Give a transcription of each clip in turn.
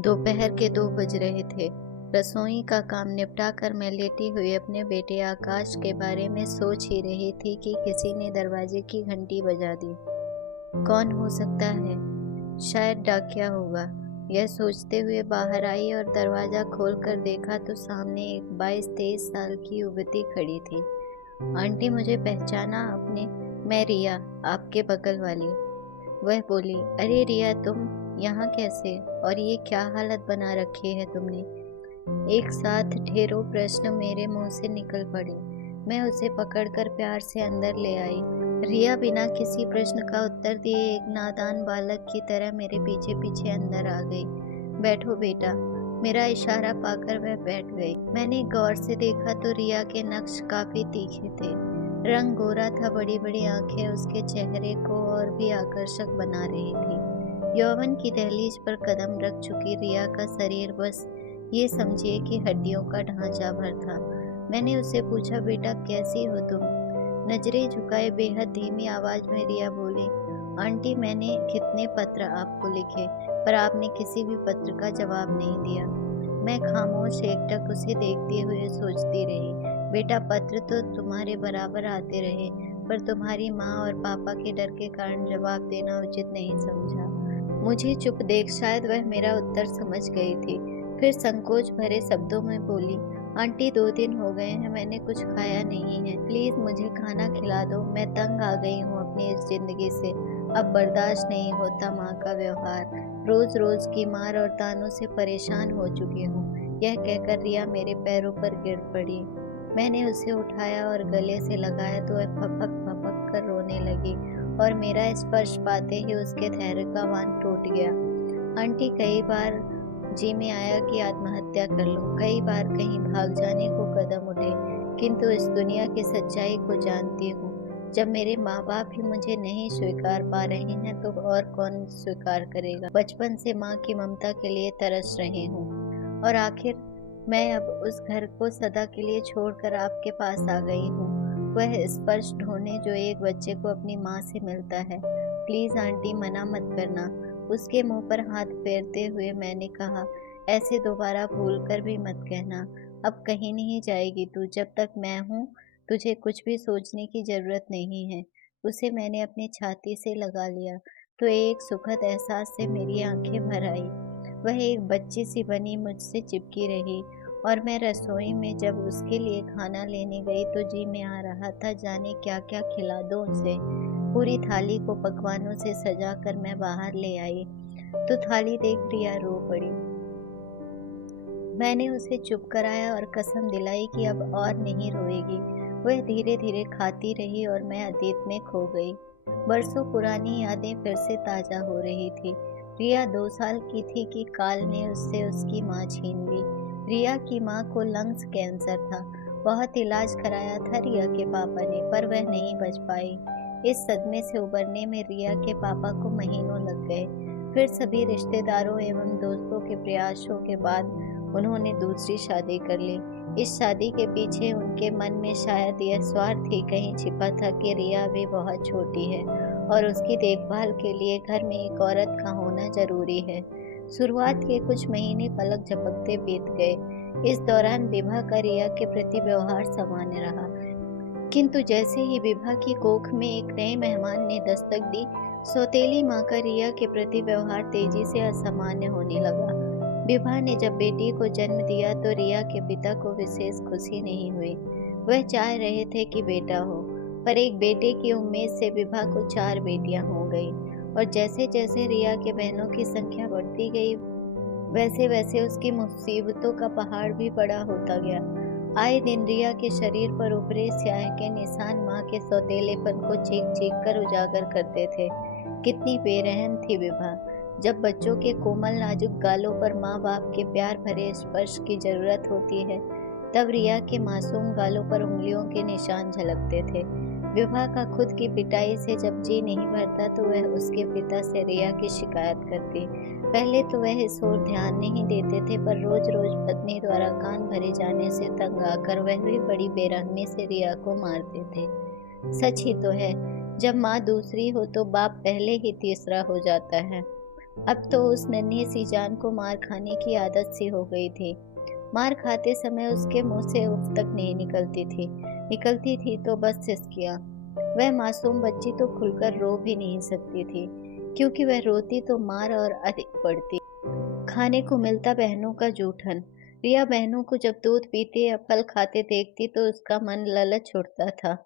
दोपहर के 2 बज रहे थे। रसोई का काम निपटा कर मैं लेटी हुई अपने बेटे आकाश के बारे में सोच ही रही थी कि किसी ने दरवाजे की घंटी बजा दी। कौन हो सकता है? शायद डाकिया होगा। यह सोचते हुए बाहर आई और दरवाज़ा खोलकर देखा तो सामने एक 22-23 साल की युवती खड़ी थी। आंटी, मुझे पहचाना आपने? मैं रिया, आपके बगल वाली। वह बोली, अरे रिया, तुम यहाँ कैसे? और ये क्या हालत बना रखी है तुमने? एक साथ ढेरों प्रश्न मेरे मुंह से निकल पड़े। मैं उसे पकड़कर प्यार से अंदर ले आई। रिया बिना किसी प्रश्न का उत्तर दिए एक नादान बालक की तरह मेरे पीछे पीछे अंदर आ गई। बैठो बेटा। मेरा इशारा पाकर वह बैठ गई। मैंने गौर से देखा तो रिया के नक्श काफी तीखे थे। रंग गोरा था, बड़ी बड़ी आंखें उसके चेहरे को और भी आकर्षक बना रही थी। यौवन की दहलीज पर कदम रख चुकी रिया का शरीर बस ये समझिए कि हड्डियों का ढांचा भर था। मैंने उससे पूछा, बेटा कैसी हो तुम? नजरें झुकाए बेहद धीमी आवाज में रिया बोली, आंटी, मैंने कितने पत्र आपको लिखे, पर आपने किसी भी पत्र का जवाब नहीं दिया। मैं खामोश एकटक उसे देखते हुए सोचती रही। बेटा, पत्र तो तुम्हारे बराबर आते रहे, पर तुम्हारी माँ और पापा के डर के कारण जवाब देना उचित नहीं समझा। मुझे चुप देख शायद वह मेरा उत्तर समझ गई थी। फिर संकोच भरे शब्दों में बोली, आंटी, 2 दिन हो गए हैं मैंने कुछ खाया नहीं है। प्लीज मुझे खाना खिला दो। मैं तंग आ गई हूँ अपनी इस जिंदगी से। अब बर्दाश्त नहीं होता माँ का व्यवहार। रोज रोज की मार और तानों से परेशान हो चुकी हूँ। यह कहकर रिया मेरे पैरों पर गिर पड़ी। मैंने उसे उठाया और गले से लगाया तो वह फपक फपक कर रोने लगी और मेरा स्पर्श पाते ही उसके धैर्य का बांध टूट गया। आंटी, कई बार जी में आया कि आत्महत्या कर लूं, कई बार कहीं भाग जाने को कदम उठे, किंतु इस दुनिया की सच्चाई को जानती हूँ। जब मेरे माँ बाप ही मुझे नहीं स्वीकार पा रहे हैं तो और कौन स्वीकार करेगा? बचपन से माँ की ममता के लिए तरस रही हूँ और आखिर मैं अब उस घर को सदा के लिए छोड़कर आपके पास आ गई हूँ। वह स्पर्श ढूंढने जो एक बच्चे को अपनी माँ से मिलता है। प्लीज आंटी, मना मत करना। उसके मुंह पर हाथ फेरते हुए मैंने कहा, ऐसे दोबारा भूल कर भी मत कहना। अब कहीं नहीं जाएगी तू, जब तक मैं हूँ तुझे कुछ भी सोचने की जरूरत नहीं है। उसे मैंने अपनी छाती से लगा लिया तो एक सुखद एहसास से मेरी आंखें भर आई। वह एक बच्ची सी बनी मुझसे चिपकी रही और मैं रसोई में जब उसके लिए खाना लेने गई तो जी में आ रहा था जाने क्या क्या खिला दूं उसे। पूरी थाली को पकवानों से सजाकर मैं बाहर ले आई तो थाली देख रिया रो पड़ी। मैंने उसे चुप कराया और कसम दिलाई कि अब और नहीं रोएगी। वह धीरे धीरे खाती रही और मैं अतीत में खो गई। बरसों पुरानी यादें फिर से ताजा हो रही थी। रिया 2 साल की थी कि काल ने उससे उसकी माँ छीन ली। रिया की माँ को लंग्स कैंसर था। बहुत इलाज कराया था रिया के पापा ने, पर वह नहीं बच पाई। इस सदमे से उबरने में रिया के पापा को महीनों लग गए। फिर सभी रिश्तेदारों एवं दोस्तों के प्रयासों के बाद उन्होंने दूसरी शादी कर ली। इस शादी के पीछे उनके मन में शायद यह स्वार्थ ही कहीं छिपा था कि रिया भी बहुत छोटी है और उसकी देखभाल के लिए घर में एक औरत का होना जरूरी है। शुरुआत के कुछ महीने पलक झपकते बीत गए। इस दौरान विभा का रिया के प्रति व्यवहार सामान्य रहा, किंतु जैसे ही विभा की कोख में एक नए मेहमान ने दस्तक दी, सौतेली माँ का रिया के प्रति व्यवहार तेजी से असामान्य होने लगा। विभा ने जब बेटी को जन्म दिया तो रिया के पिता को विशेष खुशी नहीं हुई। वह चाह रहे थे कि बेटा हो, पर एक बेटे की उम्मीद से विभा को 4 बेटियां हो गई और जैसे जैसे रिया के बहनों की संख्या बढ़ती गई वैसे वैसे उसकी मुसीबतों का पहाड़ भी बड़ा होता गया। आए दिन रिया के शरीर पर उभरे स्याह के निशान माँ के सौतेलेपन को चीख चीख कर उजागर करते थे। कितनी बेरहम थी विभा। जब बच्चों के कोमल नाजुक गालों पर माँ बाप के प्यार भरे स्पर्श की जरूरत होती है, तब रिया के मासूम गालों पर उंगलियों के निशान झलकते थे। विभा का खुद की पिटाई से जब जी नहीं भरता तो वह उसके पिता से रिया की शिकायत करती। पहले तो वह इस ओर ध्यान नहीं देते थे, पर रोज रोज पत्नी द्वारा कान भरे जाने से तंग आकर वह भी बड़ी बेरहमी से रिया को मारते थे। सच ही तो है, जब माँ दूसरी हो तो बाप पहले ही तीसरा हो जाता है। अब तो उस नन्ही सी जान को मार खाने की आदत सी हो गई थी। मार खाते समय उसके मुंह से उफ तक नहीं निकलती थी, निकलती थी तो बस सिसकियां। वह मासूम बच्ची तो खुलकर रो भी नहीं सकती थी, क्योंकि वह रोती तो मार और अधिक पड़ती। खाने को मिलता बहनों का जूठन। रिया बहनों को जब दूध पीते या फल खाते देखती तो उसका मन ललच उठता था,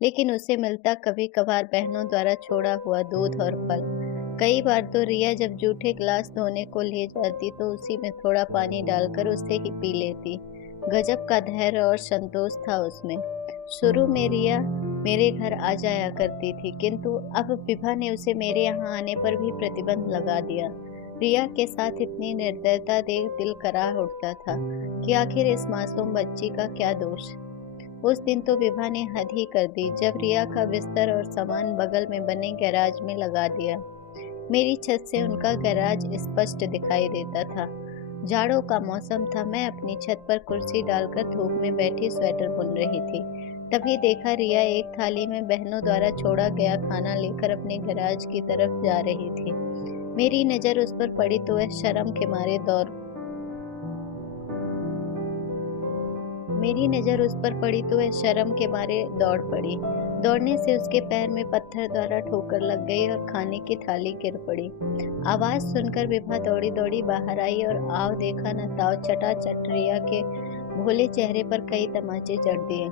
लेकिन उसे मिलता कभी कभार बहनों द्वारा छोड़ा हुआ दूध और फल। कई बार तो रिया जब जूठे ग्लास धोने को ले जाती तो उसी में थोड़ा पानी डालकर उसे ही पी लेती। गजब का धैर्य और संतोष था उसमें। शुरू में रिया मेरे घर आ जाया करती थी, किंतु अब विभा ने उसे मेरे यहाँ आने पर भी प्रतिबंध लगा दिया। रिया के साथ इतनी निर्दयता देख दिल कराह उठता था कि आखिर इस मासूम बच्ची का क्या दोष। उस दिन तो विभा ने हद ही कर दी जब रिया का बिस्तर और सामान बगल में बने गैराज में लगा दिया। मेरी छत से उनका गैराज स्पष्ट दिखाई देता था। जाड़ों का मौसम था। मैं अपनी छत पर कुर्सी डालकर धूप में बैठी स्वेटर बुन रही थी। तभी देखा रिया एक थाली में बहनों द्वारा छोड़ा गया खाना लेकर अपने गैराज की तरफ जा रही थी। मेरी नजर उस पर पड़ी तो वह शर्म के मारे दौड़ पड़ी। दौड़ने से उसके पैर में पत्थर द्वारा ठोकर लग गई और खाने की थाली गिर पड़ी। आवाज सुनकर विभा दौड़ी दौड़ी बाहर आई और आव देखा न ताव चटाचट रिया के भोले चेहरे पर कई तमाचे जड़ दिए।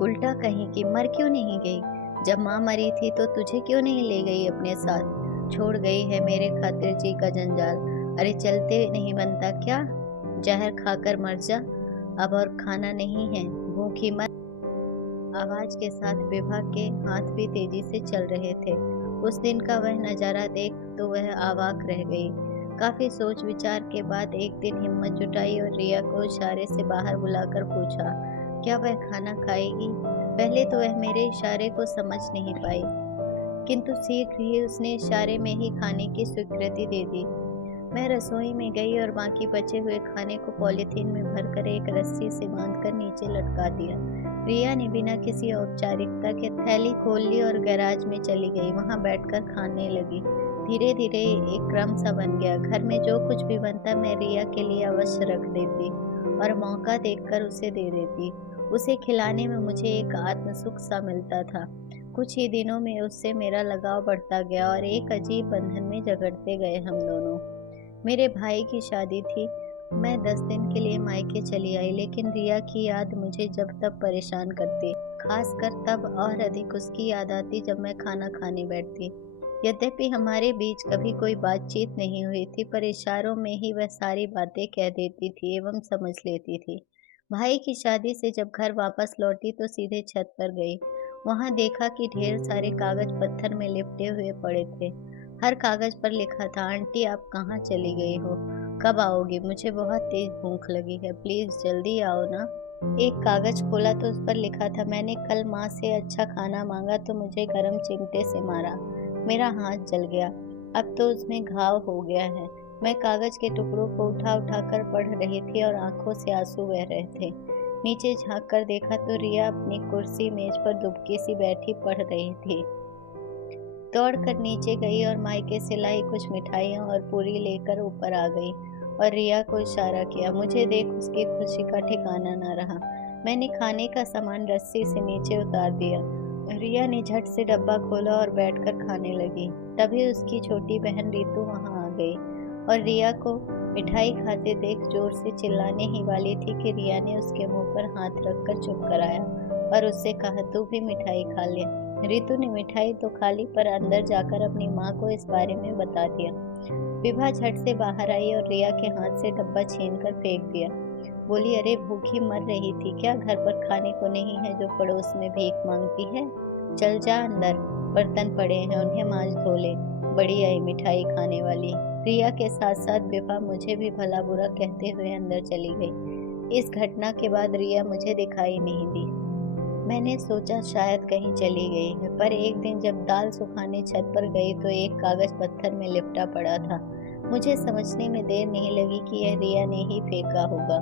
उल्टा कहीं की मर क्यों नहीं गई? जब माँ मरी थी तो तुझे क्यों नहीं ले गई अपने साथ? छोड़ गई है मेरे खातिर जी का जंजाल। अरे चलते नहीं बनता क्या? जहर खाकर मर जा अब, और खाना नहीं है, भूखी मत। आवाज के साथ विभा के हाथ भी तेजी से चल रहे थे। उस दिन का वह नजारा देख तो वह अवाक रह गई। काफी सोच विचार के बाद एक दिन हिम्मत जुटाई और रिया को इशारे से बाहर बुलाकर पूछा, क्या वह खाना खाएगी? पहले तो वह मेरे इशारे को समझ नहीं पाई, किंतु शीघ्र ही उसने इशारे में ही खाने की स्वीकृति दे दी। मैं रसोई में गई और बाकी बचे हुए खाने को पॉलीथीन में भरकर एक रस्सी से बांधकर नीचे लटका दिया। रिया ने बिना किसी औपचारिकता के थैली खोल ली और गैराज में चली गई। वहां बैठकर खाने लगी। धीरे धीरे एक क्रम सा बन गया। घर में जो कुछ भी बनता मैं रिया के लिए अवश्य रख देती और मौका देखकर उसे दे देती। उसे खिलाने में मुझे एक आत्मसुख सा मिलता था। कुछ ही दिनों में उससे मेरा लगाव बढ़ता गया और एक अजीब बंधन में जकड़ते गए हम दोनों। मेरे भाई की शादी थी। मैं 10 दिन के लिए मायके चली आई, लेकिन रिया की याद मुझे जब तब परेशान करती। खासकर तब और अधिक उसकी याद आती जब मैं खाना खाने बैठती। यद्यपि हमारे बीच कभी कोई बातचीत नहीं हुई थी, पर इशारों में ही वह सारी बातें कह देती थी एवं समझ लेती थी। भाई की शादी से जब घर वापस लौटी तो सीधे छत पर गई। वहां देखा कि ढेर सारे कागज पत्थर में लिपटे हुए पड़े थे। हर कागज पर लिखा था, आंटी आप कहाँ चली गई हो? कब आओगी? मुझे बहुत तेज भूख लगी है, प्लीज जल्दी आओ ना। एक कागज खोला तो उस पर लिखा था, मैंने कल माँ से अच्छा खाना मांगा तो मुझे गरम चिमटे से मारा, मेरा हाथ जल गया, अब तो उसमें घाव हो गया है। मैं कागज के टुकड़ों को उठा उठा कर पढ़ रही थी और आंखों से आंसू बह रहे थे। नीचे झांक कर देखा तो रिया अपनी कुर्सी मेज पर दुबकी सी बैठी पढ़ रही थी। दौड़कर नीचे गई और मायके से लाई कुछ मिठाइयाँ और पूरी लेकर ऊपर आ गई और रिया को इशारा किया। मुझे देख उसकी खुशी का ठिकाना न रहा। मैंने खाने का सामान रस्सी से नीचे उतार दिया। रिया ने झट से डब्बा खोला और बैठकर खाने लगी। तभी उसकी छोटी बहन रितु वहां आ गई और रिया को मिठाई खाते देख जोर से चिल्लाने ही वाली थी कि रिया ने उसके मुंह पर हाथ रखकर चुप कराया और उससे कहा, तू भी मिठाई खा ले। रितु ने मिठाई तो खा ली, पर अंदर जाकर अपनी माँ को इस बारे में बता दिया। विभा झट से बाहर आई और रिया के हाथ से डब्बा छीनकर फेंक दिया। बोली, अरे भूखी मर रही थी क्या? घर पर खाने को नहीं है जो पड़ोस में भीख मांगती है? चल जा अंदर, बर्तन पड़े हैं उन्हें मांज धो ले। बड़ी आई मिठाई खाने वाली। रिया के साथ साथ विभा मुझे भी भला बुरा कहते हुए अंदर चली गई। इस घटना के बाद रिया मुझे दिखाई नहीं दी। मैंने सोचा शायद कहीं चली गई है, पर एक दिन जब दाल सुखाने छत पर गई तो एक कागज पत्थर में लिपटा पड़ा था। मुझे समझने में देर नहीं लगी कि यह रिया ने ही फेंका होगा।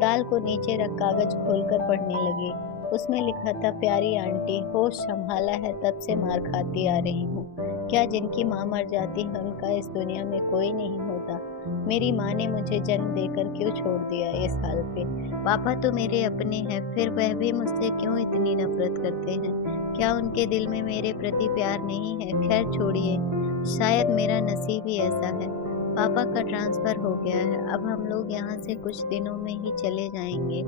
दाल को नीचे रख कागज खोलकर पढ़ने लगी। उसमें लिखा था, प्यारी आंटी, होश संभाला है तब से मार खाती आ रही हूँ। क्या जिनकी माँ मर जाती है उनका इस दुनिया में कोई नहीं होता? मेरी माँ ने मुझे जन्म देकर क्यों छोड़ दिया इस हाल पे? पापा तो मेरे अपने हैं, फिर वह भी मुझसे क्यों इतनी नफरत करते हैं? क्या उनके दिल में मेरे प्रति प्यार नहीं है? खैर छोड़िए, शायद मेरा नसीब ही ऐसा है। पापा का ट्रांसफ़र हो गया है, अब हम लोग यहाँ से कुछ दिनों में ही चले जाएंगे।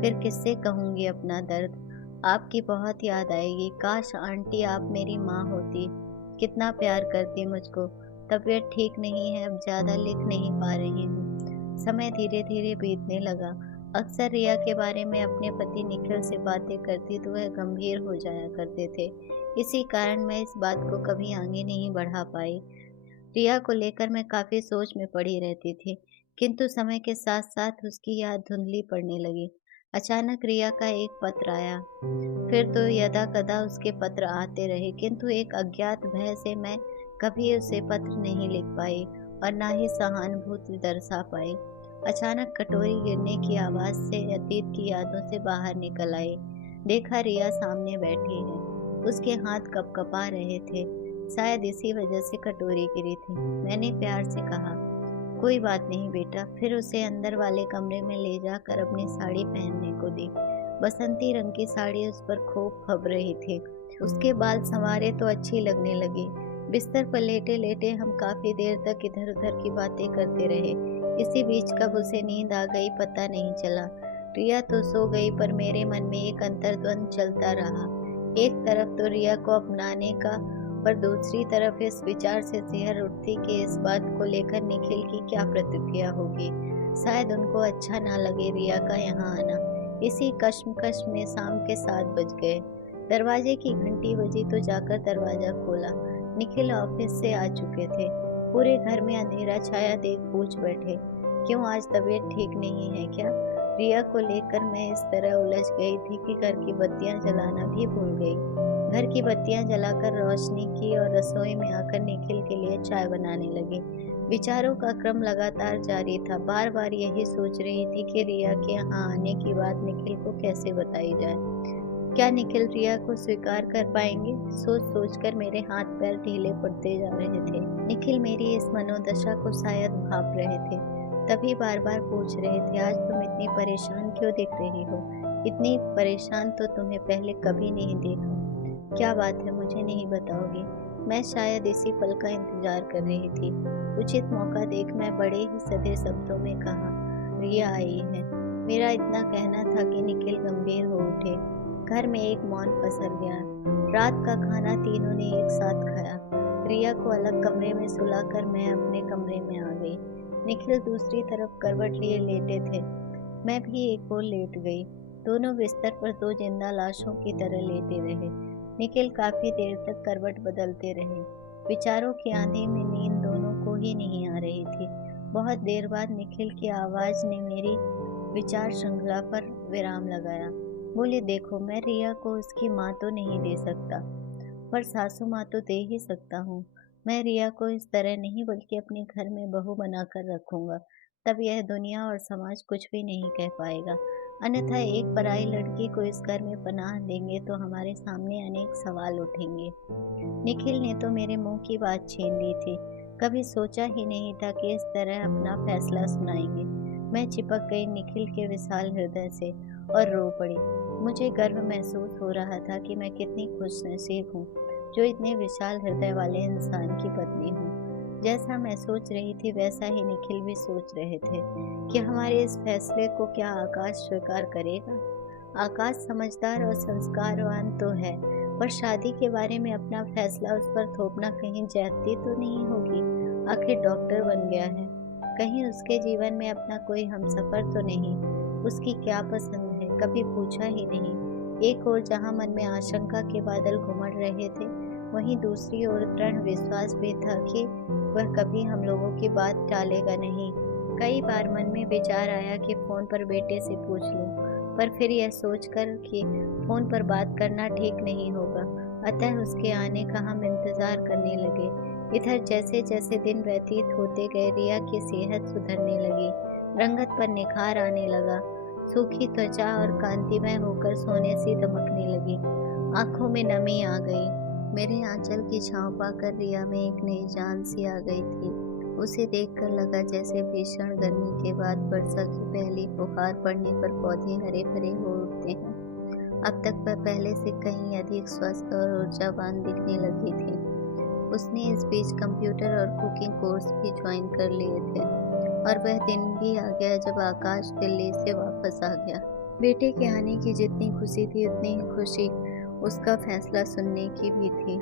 फिर किससे कहूँगी अपना दर्द? आपकी बहुत याद आएगी। काश आंटी आप मेरी माँ होती, कितना प्यार करती मुझको। तबीयत ठीक नहीं है, अब ज़्यादा लिख नहीं पा रही हूँ। समय धीरे धीरे बीतने लगा। अक्सर रिया के बारे में अपने पति निखिल से बातें करती तो वह गंभीर हो जाया करते थे। इसी कारण मैं इस बात को कभी आगे नहीं बढ़ा पाई। रिया को लेकर मैं काफ़ी सोच में पड़ी रहती थी, किंतु समय के साथ साथ उसकी याद धुंधली पड़ने लगी। अचानक रिया का एक पत्र आया। फिर तो यदाकदा उसके पत्र आते रहे, किंतु एक अज्ञात भय से मैं कभी उसे पत्र नहीं लिख पाई और ना ही सहानुभूति दर्शा पाई। अचानक कटोरी गिरने की आवाज़ से अतीत की यादों से बाहर निकल आई। देखा रिया सामने बैठी है, उसके हाथ कँपकँपा रहे थे। शायद इसी वजह से कटोरी गिरी थी। मैंने प्यार से कहा, कोई बात नहीं बेटा। फिर उसे अंदर वाले कमरे में ले जाकर अपनी साड़ी पहनने को दी। बसंती रंग की साड़ी उस पर खूब फब रही थी। उसके बाल संवारे तो अच्छी लगने लगी। बिस्तर पर लेटे लेटे हम काफी देर तक इधर उधर की बातें करते रहे। इसी बीच कब उसे नींद आ गई पता नहीं चला। रिया तो सो गई, पर मेरे मन में एक अंतर्द्वंद चलता रहा। एक तरफ तो रिया को अपनाने का, पर दूसरी तरफ इस विचार से सिहर उठती कि इस बात को लेकर निखिल की क्या प्रतिक्रिया होगी। शायद उनको अच्छा ना लगे रिया का यहाँ आना। इसी कश्मकश में शाम के 7 बज गए। दरवाजे की घंटी बजी तो जाकर दरवाजा खोला। निखिल ऑफिस से आ चुके थे। पूरे घर में अंधेरा छाया देख पूछ बैठे, क्यों आज तबीयत ठीक नहीं है क्या? रिया को लेकर मैं इस तरह उलझ गई थी कि घर की बत्तियां जलाना भी भूल गई। घर की बत्तियां जलाकर रोशनी की और रसोई में आकर निखिल के लिए चाय बनाने लगी। विचारों का क्रम लगातार जारी था। बार बार यही सोच रही थी कि रिया के यहाँ आने की बात निखिल को कैसे बताई जाए। क्या निखिल रिया को स्वीकार कर पाएंगे? सोच सोच कर मेरे हाथ पैर ढीले पड़ते जा रहे थे। निखिल मेरी इस मनोदशा को शायद भाप रहे थे, तभी बार बार पूछ रहे थे, आज तुम इतनी परेशान क्यों दिख रही हो? इतनी परेशान तो तुम्हें पहले कभी नहीं देखा। क्या बात है, मुझे नहीं बताओगी? मैं शायद इसी पल का इंतजार कर रही थी। उचित मौका देख मैं बड़े ही सधे शब्दों में कहा, रिया आई है। मेरा इतना कहना था कि निखिल गंभीर हो उठे। घर में एक मौन पसर गया। रात का खाना तीनों ने एक साथ खाया। रिया को अलग कमरे में सुलाकर मैं अपने कमरे में आ गई। निखिल दूसरी तरफ करवट लिए लेटे थे। मैं भी एक ओर लेट गई। दोनों बिस्तर पर 2 जिंदा लाशों की तरह लेटे रहे। निखिल काफी देर तक करवट बदलते रहे। विचारों की आंधी में नींद दोनों को ही नहीं आ रही थी। बहुत देर बाद निखिल की आवाज ने मेरी विचार श्रृंखला पर विराम लगाया। बोले, देखो, मैं रिया को उसकी माँ तो नहीं दे सकता, पर सासू माँ तो दे ही सकता हूँ। मैं रिया को इस तरह नहीं बल्कि अपने घर में बहू बनाकर रखूंगा। तब यह दुनिया और समाज कुछ भी नहीं कह पाएगा। अन्यथा एक पराई लड़की को इस घर में पनाह देंगे तो हमारे सामने अनेक सवाल उठेंगे। निखिल ने तो मेरे मुंह की बात छीन ली थी। कभी सोचा ही नहीं था कि इस तरह अपना फैसला सुनाएंगे। मैं चिपक गई निखिल के विशाल हृदय से और रो पड़ी। मुझे गर्व महसूस हो रहा था कि मैं कितनी खुशनसीब हूँ जो इतने विशाल हृदय वाले इंसान की पत्नी हूँ। जैसा मैं सोच रही थी वैसा ही निखिल भी सोच रहे थे कि हमारे इस फैसले को क्या आकाश स्वीकार करेगा। आकाश समझदार और संस्कारवान तो है, पर शादी के बारे में अपना फैसला उस पर थोपना कहीं ज्यादती तो नहीं होगी? आखिर डॉक्टर बन गया है, कहीं उसके जीवन में अपना कोई हमसफर तो नहीं? उसकी क्या पसंद है, कभी पूछा ही नहीं। एक ओर जहाँ मन में आशंका के बादल घुमड़ रहे थे, वहीं दूसरी ओर दृढ़ विश्वास भी था कि वह कभी हम लोगों की बात टालेगा नहीं। कई बार मन में विचार आया कि फोन पर बेटे से पूछ लूं, पर फिर यह सोचकर कि फोन पर बात करना ठीक नहीं होगा, अतः उसके आने का हम इंतजार करने लगे। इधर जैसे जैसे दिन व्यतीत होते गए रिया की सेहत सुधरने लगी, रंगत पर निखार आने लगा, सूखी त्वचा और कांतिमय होकर सोने सी दमकने लगी, आंखों में नमी आ गई। मेरे आंचल की छाँव पाकर रिया में एक नई जान सी आ गई थी। उसे देखकर लगा जैसे भीषण गर्मी के बाद वर्षा की पहली फुहार पड़ने पर पौधे हरे-भरे हो उठते हैं। अब तक वह पहले से कहीं अधिक स्वस्थ और ऊर्जावान दिखने लगी थी। उसने इस बीच कंप्यूटर और कुकिंग कोर्स भी ज्वाइन कर लिए थे और वह दिन भी आ गया जब आकाश दिल्ली से वापस आ गया। बेटे के आने की जितनी खुशी थी उतनी ही खुशी उसका फैसला सुनने की भी थी।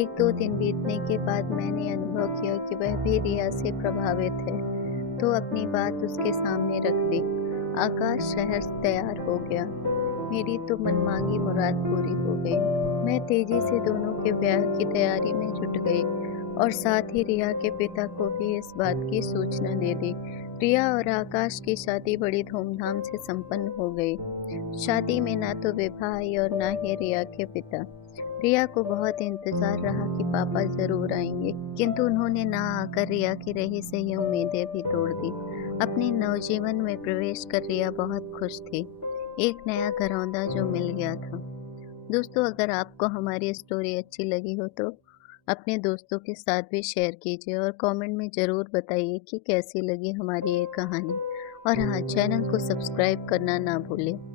1-2 दिन बीतने के बाद मैंने अनुभव किया कि वह भी रिया से प्रभावित है, तो अपनी बात उसके सामने रख दी। आकाश शहर से तैयार हो गया। मेरी तो मनमांगी मुराद पूरी हो गई। मैं तेजी से दोनों के ब्याह की तैयारी में जुट गई और साथ ही रिया के पिता को भी इस बात की सूचना दे दी। रिया और आकाश की शादी बड़ी धूमधाम से संपन्न हो गई। शादी में ना तो विवाह आई और ना ही रिया के पिता। रिया को बहुत इंतजार रहा कि पापा जरूर आएंगे, किंतु उन्होंने ना आकर रिया की रही सही उम्मीदें भी तोड़ दी। अपने नवजीवन में प्रवेश कर रिया बहुत खुश थी। एक नया घरौंदा जो मिल गया था। दोस्तों, अगर आपको हमारी स्टोरी अच्छी लगी हो तो अपने दोस्तों के साथ भी शेयर कीजिए और कमेंट में ज़रूर बताइए कि कैसी लगी हमारी ये कहानी। और हाँ, चैनल को सब्सक्राइब करना ना भूलें।